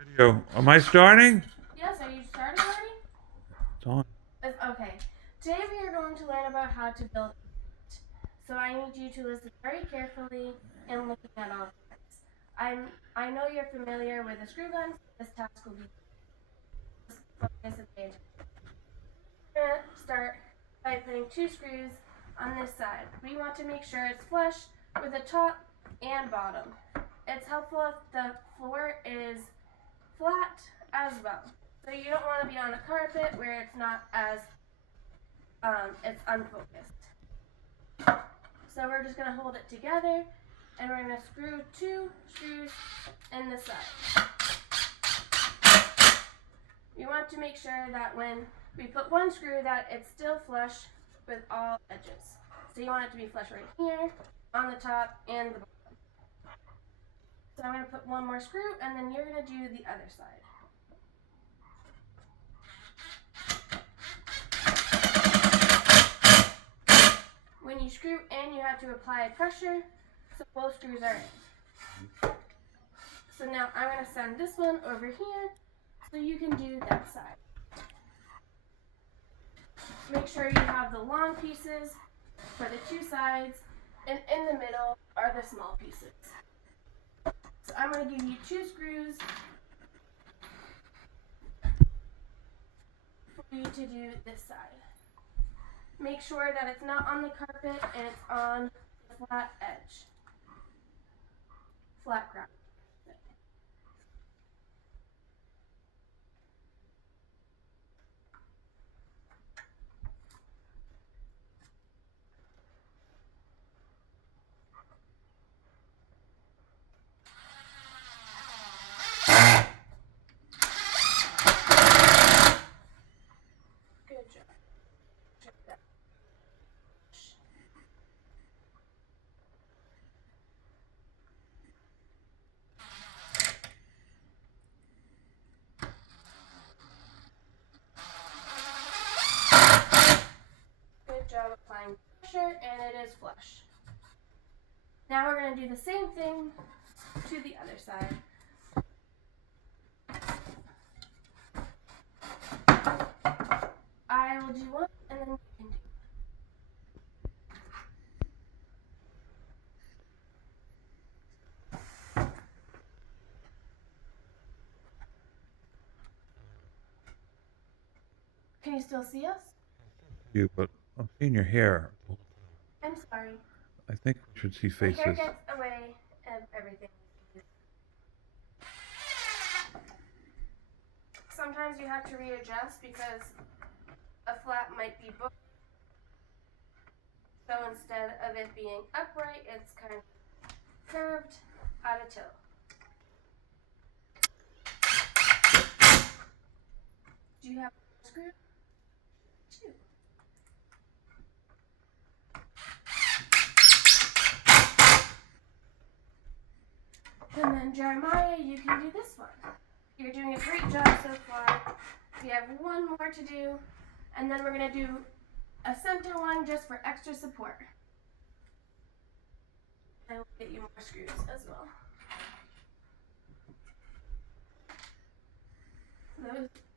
Video. Am I starting? Yes, are you starting already? It's on. Okay. Today we are going to learn about how to build. So I need you to listen very carefully and looking at all parts. I know you're familiar with a screw gun. So this task will be focus and pay attention. We're gonna start by putting two screws on this side. We want to make sure it's flush with the top and bottom. It's helpful if the floor is flat as well. So you don't want to be on a carpet where it's not as it's unfocused. So we're just gonna hold it together and we're gonna screw two screws in the side. You want to make sure that when we put one screw that it's still flush with all edges. So you want it to be flush right here, on the top, and the bottom. So I'm gonna put one more screw and then you're gonna do the other side. When you screw in, you have to apply pressure so both screws are in. So now I'm going to send this one over here so you can do that side. Make sure you have the long pieces for the two sides, and in the middle are the small pieces. So I'm going to give you two screws for you to do this side. Make sure that it's not on the carpet and it's on the flat edge. Flat ground. Good job. Check that. Good job applying pressure, and it is flush. Now we're going to do the same thing to the other side. I will do one and then you can do. Can you still see us? But I'm seeing your hair. I'm sorry. I think we should see My hair faces. gets away of everything. Sometimes you have to readjust because a flat might be booked. So instead of it being upright, it's kind of curved at a tilt. Do you have a screw? Two. And then Jeremiah, you can do this one. You're doing a great job so far. We have one more to do, and then we're going to do a center one just for extra support. I will get you more screws as well.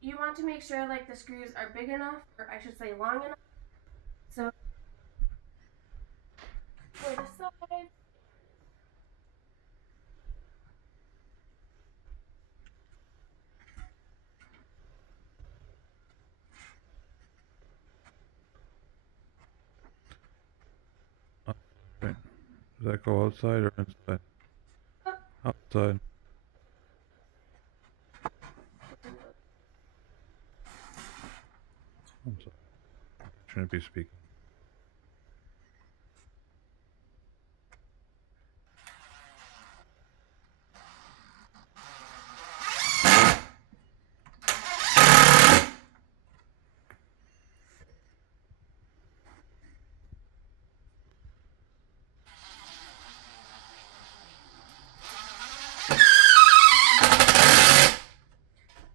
You want to make sure like the screws are big enough, or I should say long enough. So for the side, Right. Does that go outside or inside? Outside. I'm sorry. Shouldn't be speaking.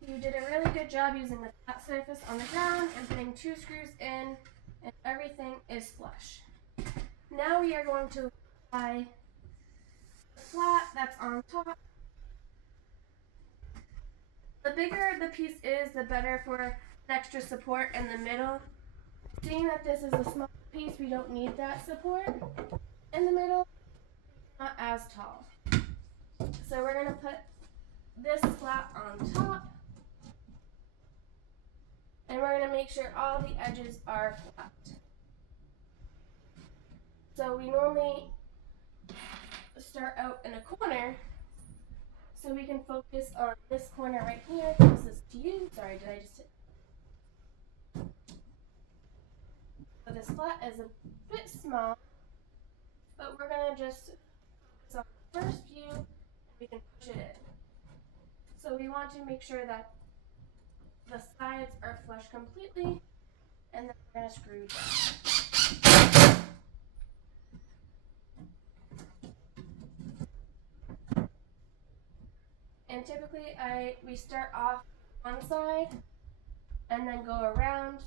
you did a really good job using the flat surface on the ground and putting two screws in, and everything is flush. Now we are going to apply the flat that's on top The bigger the piece is, the better for extra support in the middle. Seeing that this is a small piece, we don't need that support in the middle. Not as tall. So we're gonna put this flat on top, and we're gonna make sure all the edges are flat. So we normally start out in a corner, so we can focus on this corner right here, closest to you. Sorry, did I just hit? So this flat is a bit small, but we're gonna just focus on the first view, and we can push it in. So we want to make sure that the sides are flush completely, and then we're gonna screw down. And typically we start off one side and then go around,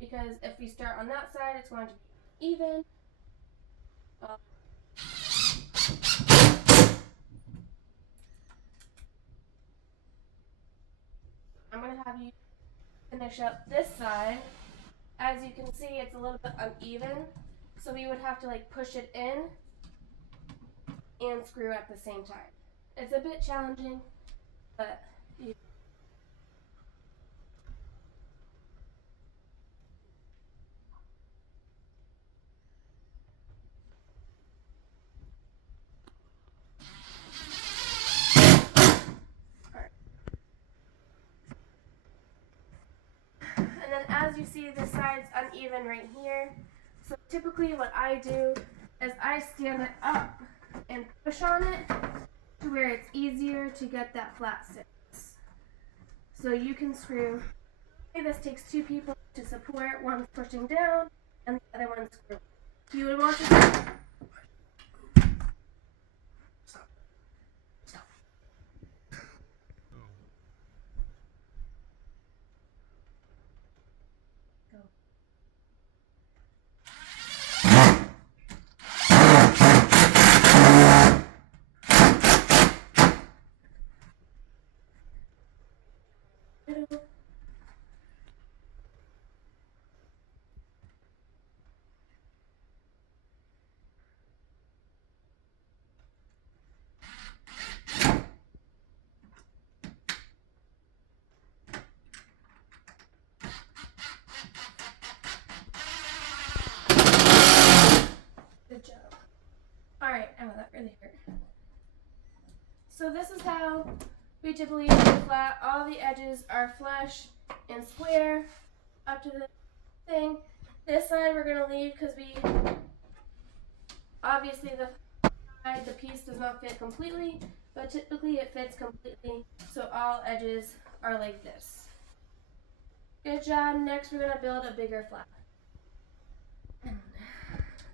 because if we start on that side, it's going to be even. I'm going to have you finish up this side. As you can see, it's a little bit uneven, so we would have to like push it in and screw at the same time. It's a bit challenging, but you And then as you see, the side's uneven right here. So typically what I do is I stand it up and push on it to where it's easier to get that flat surface. So you can screw. This takes two people to support. One's pushing down and the other one's screwing. You would want to Good job. Alright, oh, that really hurt. So this is how we typically do flat. All the edges are flush and square up to the thing. This side we're going to leave because obviously the piece does not fit completely, but typically it fits completely, so all edges are like this. Good job. Next we're going to build a bigger flat.